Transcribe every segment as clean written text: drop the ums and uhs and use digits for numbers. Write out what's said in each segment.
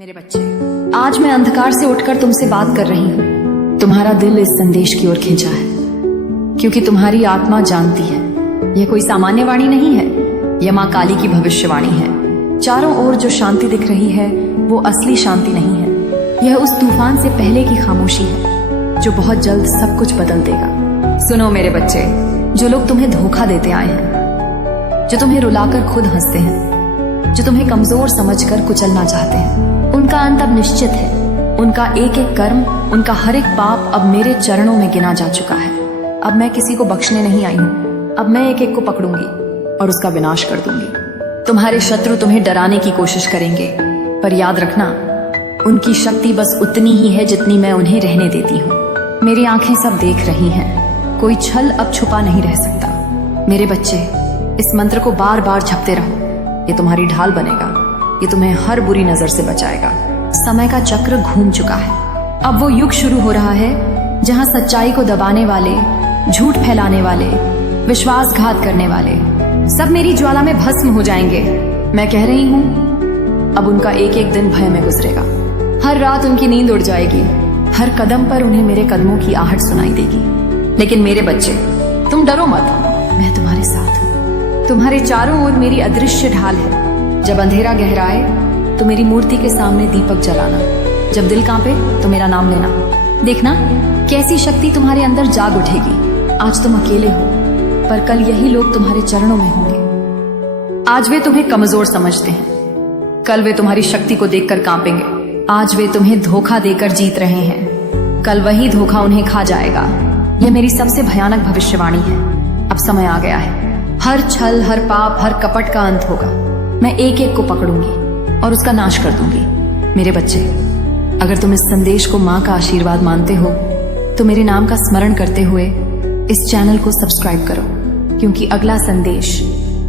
मेरे बच्चे, आज मैं अंधकार से उठकर तुमसे बात कर रही हूँ। तुम्हारा दिल इस संदेश की ओर खींचा है क्योंकि तुम्हारी आत्मा जानती है यह कोई सामान्य वाणी नहीं है, यह माँ काली की भविष्यवाणी है। चारों ओर जो शांति दिख रही है वो असली शांति नहीं है, यह उस तूफान से पहले की खामोशी है जो बहुत जल्द सब कुछ बदल देगा। सुनो मेरे बच्चे, जो लोग तुम्हें धोखा देते आए हैं, जो तुम्हें रुलाकर खुद हंसते हैं, जो तुम्हें कमजोर समझकर कुचलना चाहते हैं, उनका अंत अब निश्चित है। उनका एक एक कर्म, उनका हर एक पाप अब मेरे चरणों में गिना जा चुका है। अब मैं किसी को बख्शने नहीं आई हूँ, अब मैं एक एक को पकड़ूंगी और उसका विनाश कर दूंगी। तुम्हारे शत्रु तुम्हें डराने की कोशिश करेंगे, पर याद रखना उनकी शक्ति बस उतनी ही है जितनी मैं उन्हें रहने देती हूँ। मेरी आंखें सब देख रही हैं, कोई छल अब छुपा नहीं रह सकता। मेरे बच्चे, इस मंत्र को बार बार जपते रहो, ये तुम्हारी ढाल बनेगा, ये तुम्हें हर बुरी नजर से बचाएगा। समय का चक्र घूम चुका है, अब वो युग शुरू हो रहा है जहां सच्चाई को दबाने वाले, झूठ फैलाने वाले, विश्वासघात करने वाले सब मेरी ज्वाला में भस्म हो जाएंगे। मैं कह रही हूं, अब उनका एक एक दिन भय में गुजरेगा। हर रात उनकी नींद उड़ जाएगी, हर कदम पर उन्हें मेरे कदमों की आहट सुनाई देगी। लेकिन मेरे बच्चे, तुम डरो मत, मैं तुम्हारे साथ हूं। तुम्हारे चारों ओर मेरी अदृश्य ढाल है। जब अंधेरा गहराए तो मेरी मूर्ति के सामने दीपक जलाना, जब दिल कांपे तो मेरा नाम लेना। देखना कैसी शक्ति तुम्हारे अंदर जाग उठेगी। आज तुम अकेले हो, पर कल यही लोग तुम्हारे चरणों में होंगे। आज वे तुम्हें कमजोर समझते हैं, कल वे तुम्हारी शक्ति को देखकर कांपेंगे। आज वे तुम्हें धोखा देकर जीत रहे हैं, कल वही धोखा उन्हें खा जाएगा। यह मेरी सबसे भयानक भविष्यवाणी है। अब समय आ गया है, हर छल, हर पाप, हर कपट का अंत होगा। मैं एक एक को पकड़ूंगी और उसका नाश कर दूंगी। मेरे बच्चे, अगर तुम इस संदेश को माँ का आशीर्वाद मानते हो तो मेरे नाम का स्मरण करते हुए इस चैनल को सब्सक्राइब करो, क्योंकि अगला संदेश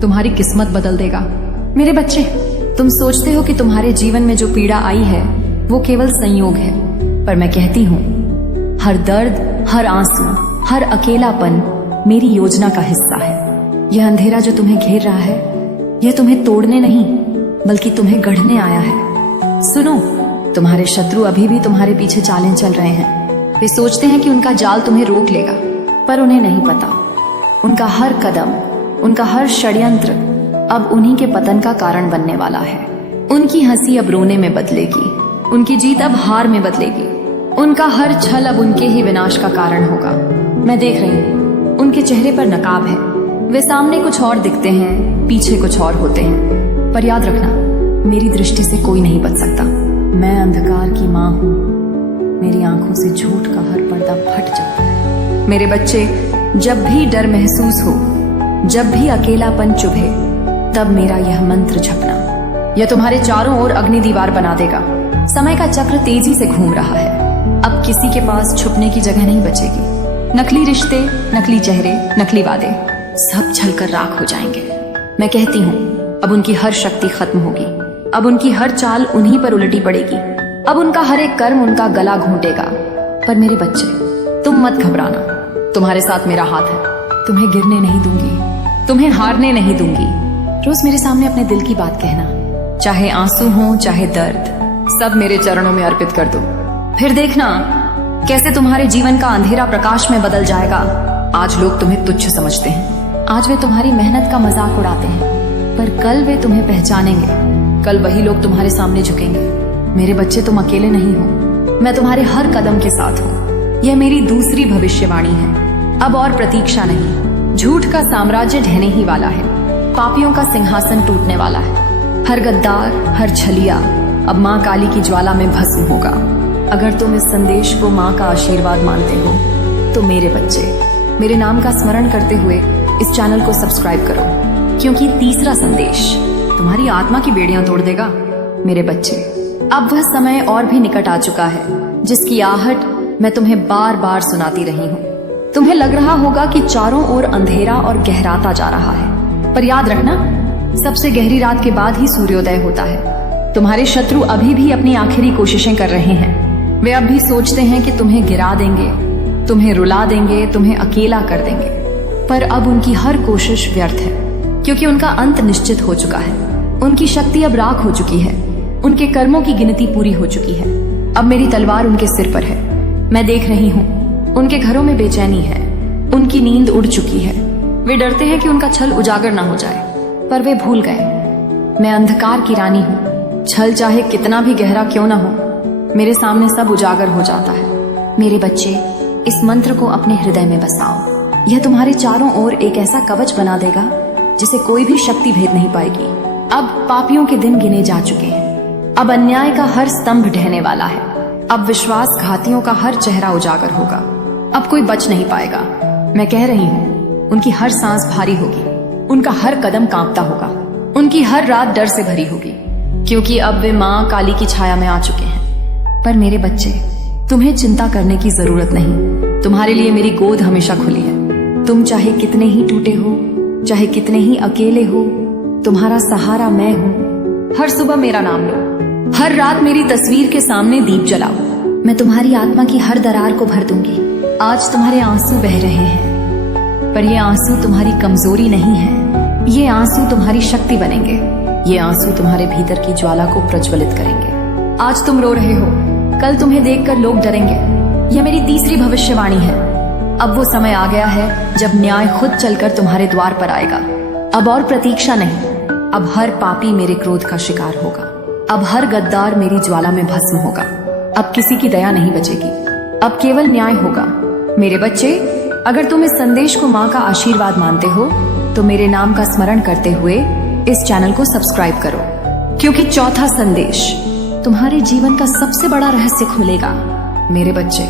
तुम्हारी किस्मत बदल देगा। मेरे बच्चे, तुम सोचते हो कि तुम्हारे जीवन में जो पीड़ा आई है वो केवल संयोग है, पर मैं कहती हूँ हर दर्द, हर आंसू, हर अकेलापन मेरी योजना का हिस्सा है। यह अंधेरा जो तुम्हें घेर रहा है, यह तुम्हें तोड़ने नहीं बल्कि तुम्हें गढ़ने आया है। सुनो, तुम्हारे शत्रु अभी भी तुम्हारे पीछे चालें चल रहे हैं। वे सोचते हैं कि उनका जाल तुम्हें रोक लेगा, पर उन्हें नहीं पता उनका हर कदम, उनका हर षड्यंत्र अब उन्हीं के पतन का कारण बनने वाला है। उनकी हंसी अब रोने में बदलेगी, उनकी जीत अब हार में बदलेगी, उनका हर छल अब उनके ही विनाश का कारण होगा। मैं देख रही हूँ, उनके चेहरे पर नकाब है। वे सामने कुछ और दिखते हैं, पीछे कुछ और होते हैं, पर याद रखना मेरी दृष्टि से कोई नहीं बच सकता। मैं अंधकार की माँ हूँ, मेरी आंखों से झूठ का हर पर्दा फट जाता है। मेरे बच्चे, जब भी डर महसूस हो, जब भी अकेलापन चुभे, तब मेरा यह मंत्र जपना। यह तुम्हारे चारों ओर अग्नि दीवार बना देगा। समय का चक्र तेजी से घूम रहा है, अब किसी के पास छुपने की जगह नहीं बचेगी। नकली रिश्ते, नकली चेहरे, नकली वादे सब छलकर राख हो जाएंगे। मैं कहती हूँ, अब उनकी हर शक्ति खत्म होगी, अब उनकी हर चाल उन्हीं पर उलटी पड़ेगी, अब उनका हर एक कर्म उनका गला घोंटेगा। पर मेरे बच्चे, तुम मत घबराना, तुम्हारे साथ मेरा हाथ है। तुम्हें गिरने नहीं दूंगी, तुम्हें हारने नहीं दूंगी। रोज मेरे सामने अपने दिल की बात कहना, चाहे आंसू हो, चाहे दर्द, सब मेरे चरणों में अर्पित कर दो। फिर देखना कैसे तुम्हारे जीवन का अंधेरा प्रकाश में बदल जाएगा। आज लोग तुम्हें तुच्छ समझते हैं, आज वे तुम्हारी मेहनत का मजाक उड़ाते हैं, पर कल वे तुम्हें पहचानेंगे, कल वही लोग तुम्हारे सामने झुकेंगे। मेरे बच्चे, तुम अकेले नहीं हो, मैं तुम्हारे हर कदम के साथ हूँ। यह मेरी दूसरी भविष्यवाणी है। अब और प्रतीक्षा नहीं, झूठ का साम्राज्य ढहने ही वाला है, पापियों का सिंहासन टूटने वाला है। हर गद्दार, हर छलिया अब माँ काली की ज्वाला में भस्म होगा। अगर तुम इस संदेश को माँ का आशीर्वाद मानते हो तो मेरे बच्चे, मेरे नाम का स्मरण करते हुए इस चैनल को सब्सक्राइब करो, क्योंकि तीसरा संदेश तुम्हारी आत्मा की बेड़ियां तोड़ देगा। मेरे बच्चे, अब वह समय और भी निकट आ चुका है जिसकी आहट मैं तुम्हें बार बार सुनाती रही हूँ। तुम्हें लग रहा होगा कि चारों ओर अंधेरा और गहराता जा रहा है, पर याद रखना सबसे गहरी रात के बाद ही सूर्योदय होता है। तुम्हारे शत्रु अभी भी अपनी आखिरी कोशिशें कर रहे हैं। वे अब भी सोचते हैं कि तुम्हें गिरा देंगे, तुम्हें रुला देंगे, तुम्हें अकेला कर देंगे, पर अब उनकी हर कोशिश व्यर्थ है, क्योंकि उनका अंत निश्चित हो चुका है। उनकी शक्ति अब राख हो चुकी है। उनके कर्मों की गिनती पूरी हो चुकी है। अब मेरी तलवार उनके सिर पर है। मैं देख रही हूँ उनके घरों में बेचैनी है। उनकी नींद उड़ चुकी है। वे डरते हैं कि उनका छल उजागर ना हो जाए, पर वे भूल गए मैं अंधकार की रानी हूँ। छल चाहे कितना भी गहरा क्यों ना हो, मेरे सामने सब उजागर हो जाता है। मेरे बच्चे, इस मंत्र को अपने हृदय में बसाओ। यह तुम्हारे चारों ओर एक ऐसा कवच बना देगा जिसे कोई भी शक्ति भेद नहीं पाएगी। अब पापियों के दिन गिने जा चुके हैं। अब अन्याय का हर स्तंभ ढहने वाला है। अब विश्वासघातियों का हर चेहरा उजागर होगा। अब कोई बच नहीं पाएगा। मैं कह रही हूँ उनकी हर सांस भारी होगी। उनका हर कदम कांपता होगा। उनकी हर रात डर से भरी होगी, क्योंकि अब वे माँ काली की छाया में आ चुके हैं। पर मेरे बच्चे, तुम्हें चिंता करने की जरूरत नहीं। तुम्हारे लिए मेरी गोद हमेशा खुली है। तुम चाहे कितने ही टूटे हो, चाहे कितने ही अकेले हो, तुम्हारा सहारा मैं हूँ। हर सुबह मेरा नाम लो। हर रात मेरी तस्वीर के सामने दीप जलाओ। मैं तुम्हारी आत्मा की हर दरार को भर दूंगी। आज तुम्हारे आंसू बह रहे हैं, पर ये आंसू तुम्हारी कमजोरी नहीं है। ये आंसू तुम्हारी शक्ति बनेंगे। ये आंसू तुम्हारे भीतर की ज्वाला को प्रज्वलित करेंगे। आज तुम रो रहे हो, कल तुम्हें देखकर लोग डरेंगे। यह मेरी तीसरी भविष्यवाणी है। अब वो समय आ गया है जब न्याय खुद चलकर तुम्हारे द्वार पर आएगा। अब और प्रतीक्षा नहीं। अब हर पापी मेरे क्रोध का शिकार होगा। अब हर गद्दार मेरी ज्वाला में भस्म होगा। अब किसी की दया नहीं बचेगी। अब केवल न्याय होगा। मेरे बच्चे, अगर तुम इस संदेश को माँ का आशीर्वाद मानते हो तो मेरे नाम का स्मरण करते हुए इस चैनल को सब्सक्राइब करो, क्योंकि चौथा संदेश तुम्हारे जीवन का सबसे बड़ा रहस्य खोलेगा। मेरे बच्चे,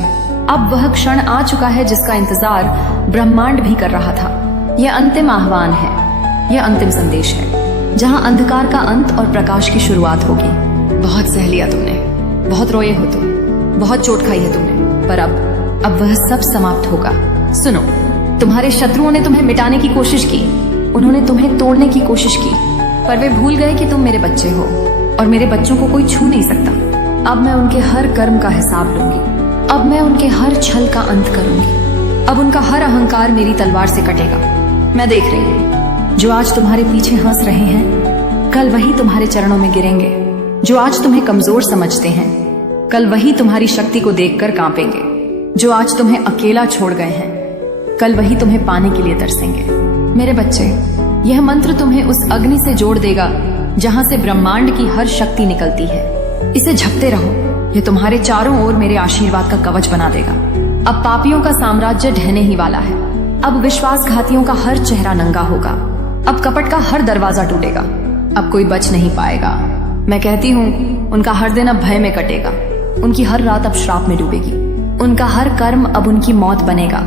अब वह क्षण आ चुका है जिसका इंतजार ब्रह्मांड भी कर रहा था। यह अंतिम आह्वान है। यह अंतिम संदेश है जहां अंधकार का अंत और प्रकाश की शुरुआत होगी। बहुत सह लिया तुमने, बहुत रोए हो तुम, बहुत चोट खाई है तुमने, पर अब वह सब समाप्त होगा। सुनो, तुम्हारे शत्रुओं ने तुम्हें मिटाने की कोशिश की। उन्होंने तुम्हें तोड़ने की कोशिश की, पर वे भूल गए कि तुम मेरे बच्चे हो और मेरे बच्चों को कोई छू नहीं सकता। अब मैं उनके हर कर्म का हिसाब लूंगी। अब मैं उनके हर छल का अंत करूंगी। अब उनका हर अहंकार मेरी तलवार से कटेगा। मैं देख रही हूँ जो आज तुम्हारे पीछे हंस रहे हैं, कल वही तुम्हारे चरणों में गिरेंगे। जो आज तुम्हें कमजोर समझते हैं, कल वही तुम्हारी शक्ति को देखकर कांपेंगे। जो आज तुम्हें अकेला छोड़ गए हैं, कल वही तुम्हें पाने के लिए तरसेंगे। मेरे बच्चे, यह मंत्र तुम्हें उस अग्नि से जोड़ देगा जहां से ब्रह्मांड की हर शक्ति निकलती है। इसे झपते रहो। यह तुम्हारे चारों ओर मेरे आशीर्वाद का कवच बना देगा। अब पापियों का साम्राज्य ढहने ही वाला है। अब विश्वासघातियों का हर चेहरा नंगा होगा। अब कपट का हर दरवाजा टूटेगा। अब कोई बच नहीं पाएगा। मैं कहती हूँ उनका हर दिन अब भय में कटेगा। उनकी हर रात अब श्राप में डूबेगी। उनका हर कर्म अब उनकी मौत बनेगा।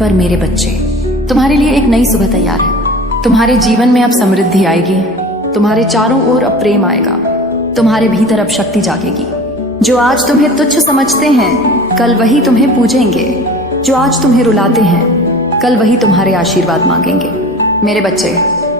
पर मेरे बच्चे, तुम्हारे लिए एक नई सुबह तैयार है। तुम्हारे जीवन में अब समृद्धि आएगी। तुम्हारे चारों ओर अब प्रेम आएगा। तुम्हारे भीतर अब शक्ति जागेगी। जो आज तुम्हें तुच्छ समझते हैं, कल वही तुम्हें पूजेंगे। जो आज तुम्हें रुलाते हैं, कल वही तुम्हारे आशीर्वाद मांगेंगे। मेरे बच्चे,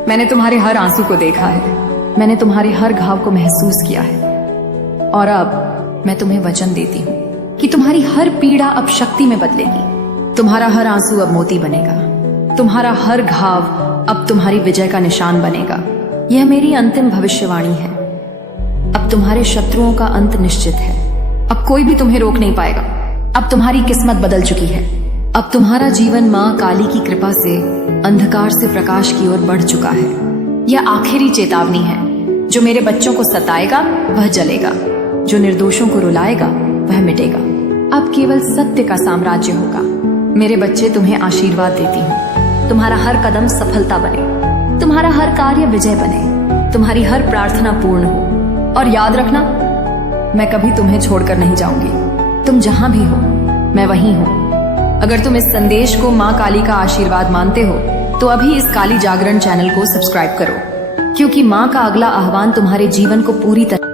मैंने तुम्हारे हर आंसू को देखा है। मैंने तुम्हारे हर घाव को महसूस किया है। और अब मैं तुम्हें वचन देती हूँ कि तुम्हारी हर पीड़ा अब शक्ति में बदलेगी। तुम्हारा हर आंसू अब मोती बनेगा। तुम्हारा हर घाव अब तुम्हारी विजय का निशान बनेगा। यह मेरी अंतिम भविष्यवाणी है। अब तुम्हारे शत्रुओं का अंत निश्चित है। अब कोई भी तुम्हें रोक नहीं पाएगा। अब तुम्हारी किस्मत बदल चुकी है। अब तुम्हारा जीवन माँ काली की कृपा से अंधकार से प्रकाश की ओर बढ़ चुका है। यह आखिरी चेतावनी है। जो मेरे बच्चों को सताएगा वह जलेगा। जो निर्दोषों को रुलाएगा वह मिटेगा। अब केवल सत्य का साम्राज्य होगा। मेरे बच्चे, तुम्हें आशीर्वाद देती हूँ। तुम्हारा हर कदम सफलता बने। तुम्हारा हर कार्य विजय बने। तुम्हारी हर प्रार्थना पूर्ण हो। और याद रखना, मैं कभी तुम्हें छोड़कर नहीं जाऊंगी। तुम जहां भी हो, मैं वहीं हूं। अगर तुम इस संदेश को माँ काली का आशीर्वाद मानते हो तो अभी इस काली जागरण चैनल को सब्सक्राइब करो, क्योंकि माँ का अगला आह्वान तुम्हारे जीवन को पूरी तरह